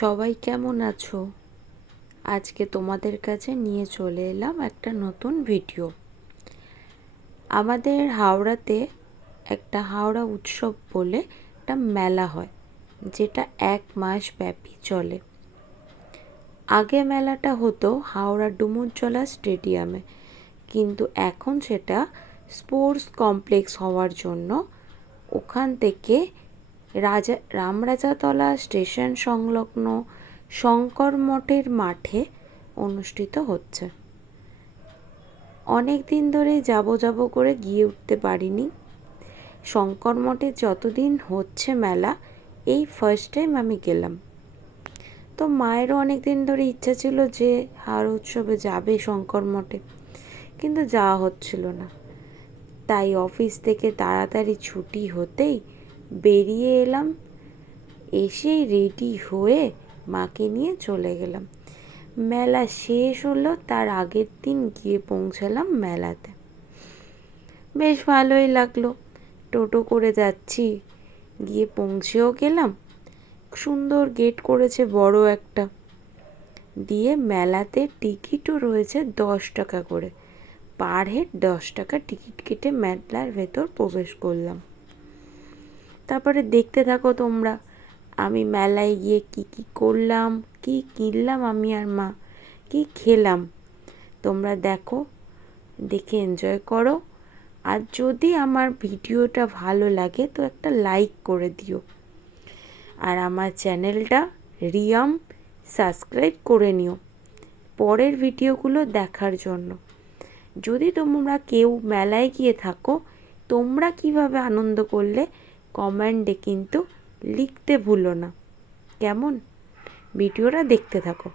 সবাই কেমন আছো? আজকে তোমাদের কাছে নিয়ে চলে এলাম একটা নতুন ভিডিও। আমাদের হাওড়াতে একটা হাওড়া উৎসব বলে একটা মেলা হয়, যেটা এক মাস ব্যাপী চলে। আগে মেলাটা হতো হাওড়া ডুমুরজলা স্টেডিয়ামে, কিন্তু এখন সেটা স্পোর্টস কমপ্লেক্স হওয়ার জন্য ওখান থেকে রাজা, রামরাজাতলা স্টেশন সংলগ্ন শঙ্কর মঠের মাঠে অনুষ্ঠিত হচ্ছে। অনেক দিন ধরে যাব যাব করে গিয়ে উঠতে পারিনি। শঙ্কর মঠে যতদিন হচ্ছে মেলা, এই ফার্স্ট টাইম আমি গেলাম। তো মায়েরও অনেক দিন ধরে ইচ্ছা ছিল যে হার উৎসবে যাবে শঙ্কর মঠে, কিন্তু যাওয়া হচ্ছিল না। তাই অফিস থেকে তাড়াতাড়ি ছুটি হতেই বেরিয়ে এলাম। এসেই রেডি হয়ে মাকে নিয়ে চলে গেলাম। মেলা শেষ হলো, তার আগের দিন গিয়ে পৌঁছালাম মেলাতে। বেশ ভালোই লাগল। টোটো করে যাচ্ছি। গিয়ে পৌঁছেও গেলাম। সুন্দর গেট করেছে বড় একটা। দিয়ে মেলাতে টিকিটও রয়েছে দশ টাকা করে। পার হেড দশ টাকা টিকিট কেটে মেলার ভেতর প্রবেশ করলাম। তারপরে দেখতে থাকো তোমরা। আমি মেলায় গিয়ে কি কি করলাম, কি কিনলাম আমি আর মা, কি খেলাম। তোমরা দেখো, দেখে এনজয় করো। আর যদি আমার ভিডিওটা ভালো লাগে তো একটা লাইক করে দিও। আর আমার চ্যানেলটা রিয়াম সাবস্ক্রাইব করে নিও পরের ভিডিওগুলো দেখার জন্য। যদি তোমরা কেউ মেলায় গিয়ে থাকো, তোমরা কীভাবে আনন্দ করলে কমেন্টে কিন্তু লিখতে ভুলো না। কেমন? ভিডিওটা দেখতে থাকো।